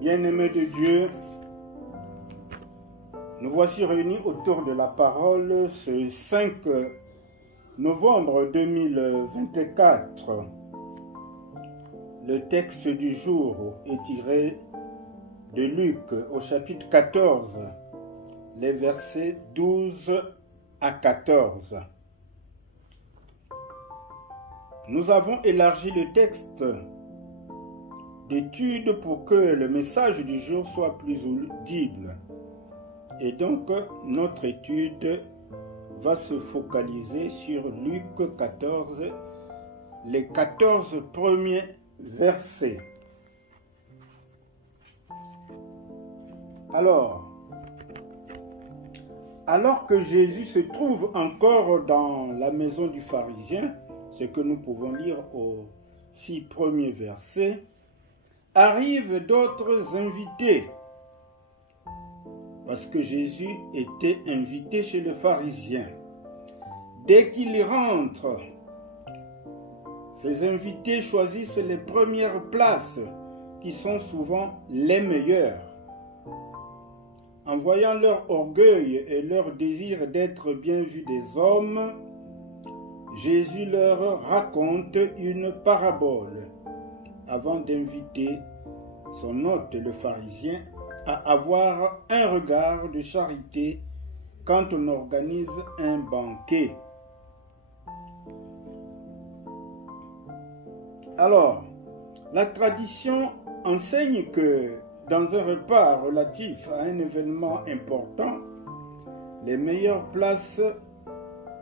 Bien-aimés de Dieu, nous voici réunis autour de la parole ce 5 novembre 2024. Le texte du jour est tiré de Luc au chapitre 14, les versets 12 à 14. Nous avons élargi le texte d'étude pour que le message du jour soit plus audible. Et donc, notre étude va se focaliser sur Luc 14, les 14 premiers versets. Alors que Jésus se trouve encore dans la maison du pharisien, ce que nous pouvons lire aux 6 premiers versets, arrivent d'autres invités. Parce que Jésus était invité chez le pharisien. Dès qu'il rentre, ces invités choisissent les premières places qui sont souvent les meilleures. En voyant leur orgueil et leur désir d'être bien vu des hommes, Jésus leur raconte une parabole avant d'inviter son hôte, le pharisien, à avoir un regard de charité quand on organise un banquet. Alors, la tradition enseigne que dans un repas relatif à un événement important, les meilleures places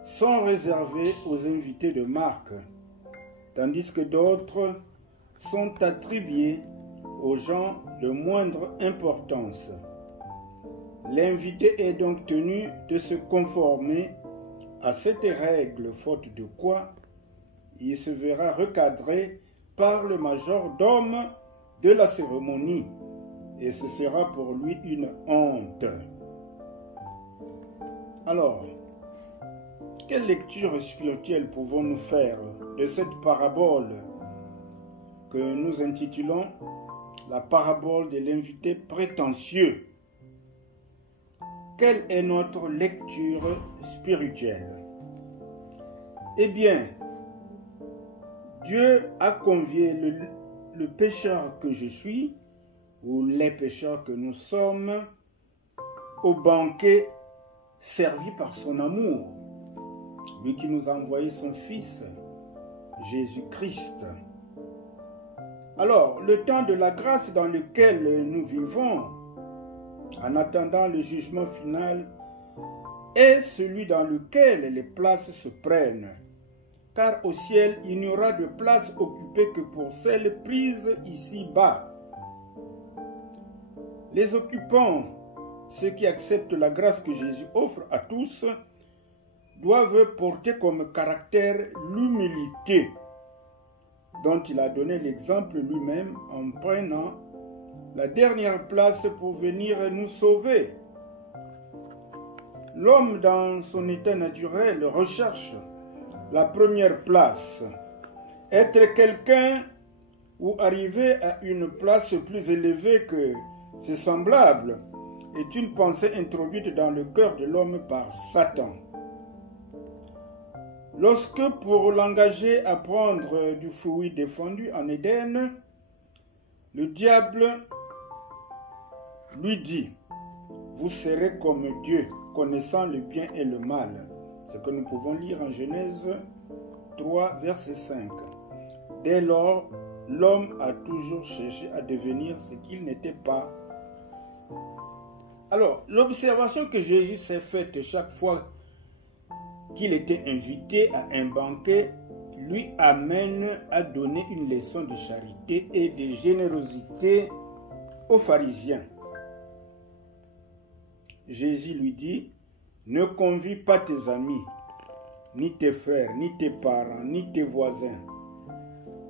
sont réservées aux invités de marque, tandis que d'autres sont attribuées aux gens de moindre importance. L'invité est donc tenu de se conformer à cette règle, faute de quoi il se verra recadré par le majordome de la cérémonie, et ce sera pour lui une honte. Alors, quelle lecture spirituelle pouvons-nous faire de cette parabole que nous intitulons la parabole de l'invité prétentieux? Quelle est notre lecture spirituelle? Eh bien, Dieu a convié le pécheur que je suis, ou les pécheurs que nous sommes, au banquet servi par son amour, lui qui nous a envoyé son Fils, Jésus-Christ. Alors, le temps de la grâce dans lequel nous vivons, en attendant le jugement final, est celui dans lequel les places se prennent. Car au ciel, il n'y aura de place occupée que pour celles prises ici-bas. Les occupants, ceux qui acceptent la grâce que Jésus offre à tous, doivent porter comme caractère l'humilité, dont il a donné l'exemple lui-même en prenant la dernière place pour venir nous sauver. L'homme, dans son état naturel, recherche la première place. Être quelqu'un ou arriver à une place plus élevée que ses semblables est une pensée introduite dans le cœur de l'homme par Satan. Lorsque, pour l'engager à prendre du fruit défendu en Éden, le diable lui dit « Vous serez comme Dieu, connaissant le bien et le mal ». Ce que nous pouvons lire en Genèse 3, verset 5. Dès lors, l'homme a toujours cherché à devenir ce qu'il n'était pas. Alors, l'observation que Jésus s'est faite chaque fois qu'il était invité à un banquet lui amène à donner une leçon de charité et de générosité aux pharisiens. Jésus lui dit: ne convie pas tes amis, ni tes frères, ni tes parents, ni tes voisins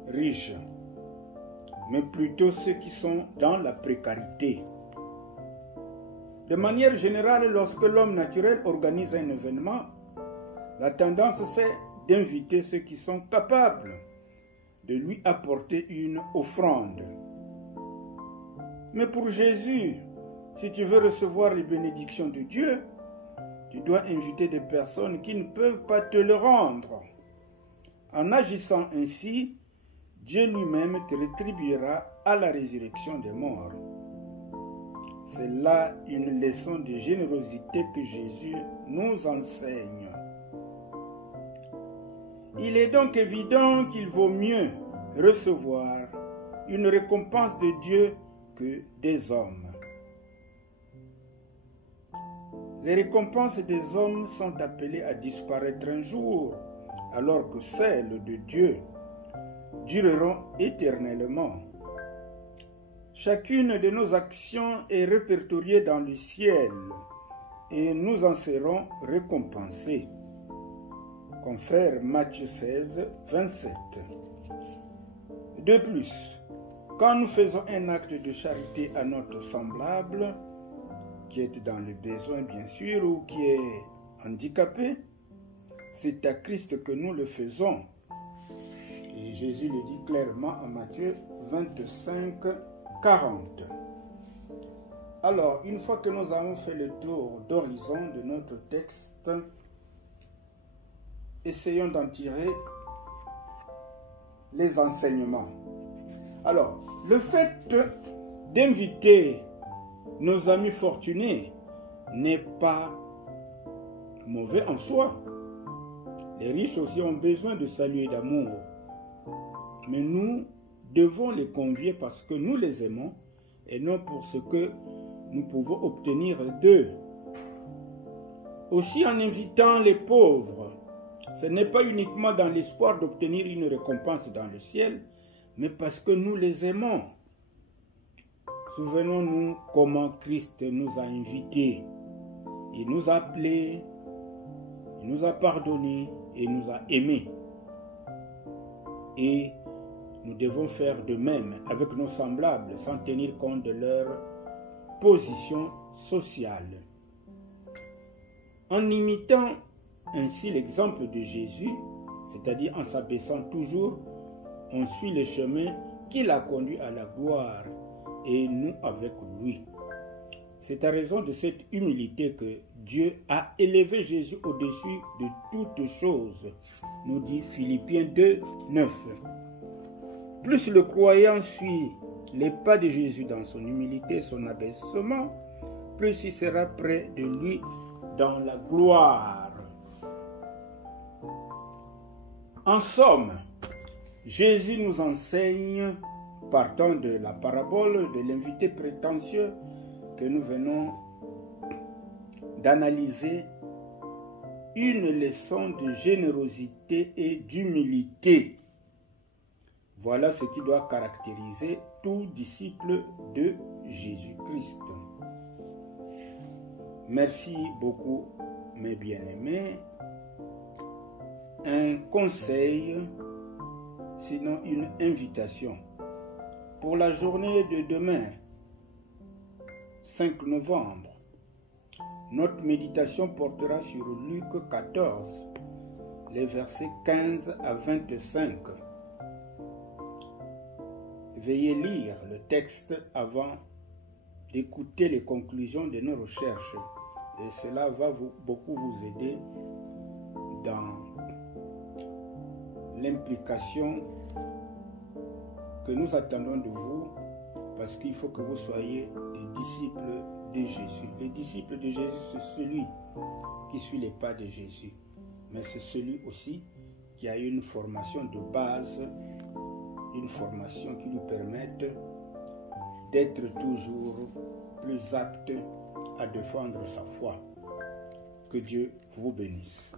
riches, mais plutôt ceux qui sont dans la précarité. De manière générale, lorsque l'homme naturel organise un événement, la tendance c'est d'inviter ceux qui sont capables de lui apporter une offrande. Mais pour Jésus, si tu veux recevoir les bénédictions de Dieu, tu dois inviter des personnes qui ne peuvent pas te le rendre. En agissant ainsi, Dieu lui-même te rétribuera à la résurrection des morts. C'est là une leçon de générosité que Jésus nous enseigne. Il est donc évident qu'il vaut mieux recevoir une récompense de Dieu que des hommes. Les récompenses des hommes sont appelées à disparaître un jour, alors que celles de Dieu dureront éternellement. Chacune de nos actions est répertoriée dans le ciel et nous en serons récompensés. Confrère Matthieu 16, 27. De plus, quand nous faisons un acte de charité à notre semblable, qui est dans le besoin bien sûr ou qui est handicapé, c'est à Christ que nous le faisons. Et Jésus le dit clairement en Matthieu 25, 40. Alors, une fois que nous avons fait le tour d'horizon de notre texte, essayons d'en tirer les enseignements. Alors, le fait d'inviter nos amis fortunés n'est pas mauvais en soi. Les riches aussi ont besoin de salut et d'amour. Mais nous devons les convier parce que nous les aimons et non pour ce que nous pouvons obtenir d'eux. Aussi en invitant les pauvres, ce n'est pas uniquement dans l'espoir d'obtenir une récompense dans le ciel, mais parce que nous les aimons. Souvenons-nous comment Christ nous a invités. Il nous a appelés, il nous a pardonnés et nous a aimés. Et nous devons faire de même avec nos semblables sans tenir compte de leur position sociale. En imitant ainsi l'exemple de Jésus, c'est-à-dire en s'abaissant toujours, on suit le chemin qui l'a conduit à la gloire et nous avec lui. C'est à raison de cette humilité que Dieu a élevé Jésus au-dessus de toutes choses, nous dit Philippiens 2, 9. Plus le croyant suit les pas de Jésus dans son humilité et son abaissement, plus il sera près de lui dans la gloire. En somme, Jésus nous enseigne, partant de la parabole de l'invité prétentieux que nous venons d'analyser, une leçon de générosité et d'humilité. Voilà ce qui doit caractériser tout disciple de Jésus-Christ. Merci beaucoup, mes bien-aimés. Un conseil, sinon une invitation. Pour la journée de demain, 5 novembre, notre méditation portera sur Luc 14, les versets 15 à 25. Veuillez lire le texte avant d'écouter les conclusions de nos recherches et cela va beaucoup vous aider dans l'implication que nous attendons de vous, parce qu'il faut que vous soyez des disciples de Jésus. Les disciples de Jésus, c'est celui qui suit les pas de Jésus, mais c'est celui aussi qui a une formation de base, une formation qui nous permette d'être toujours plus apte à défendre sa foi. Que Dieu vous bénisse.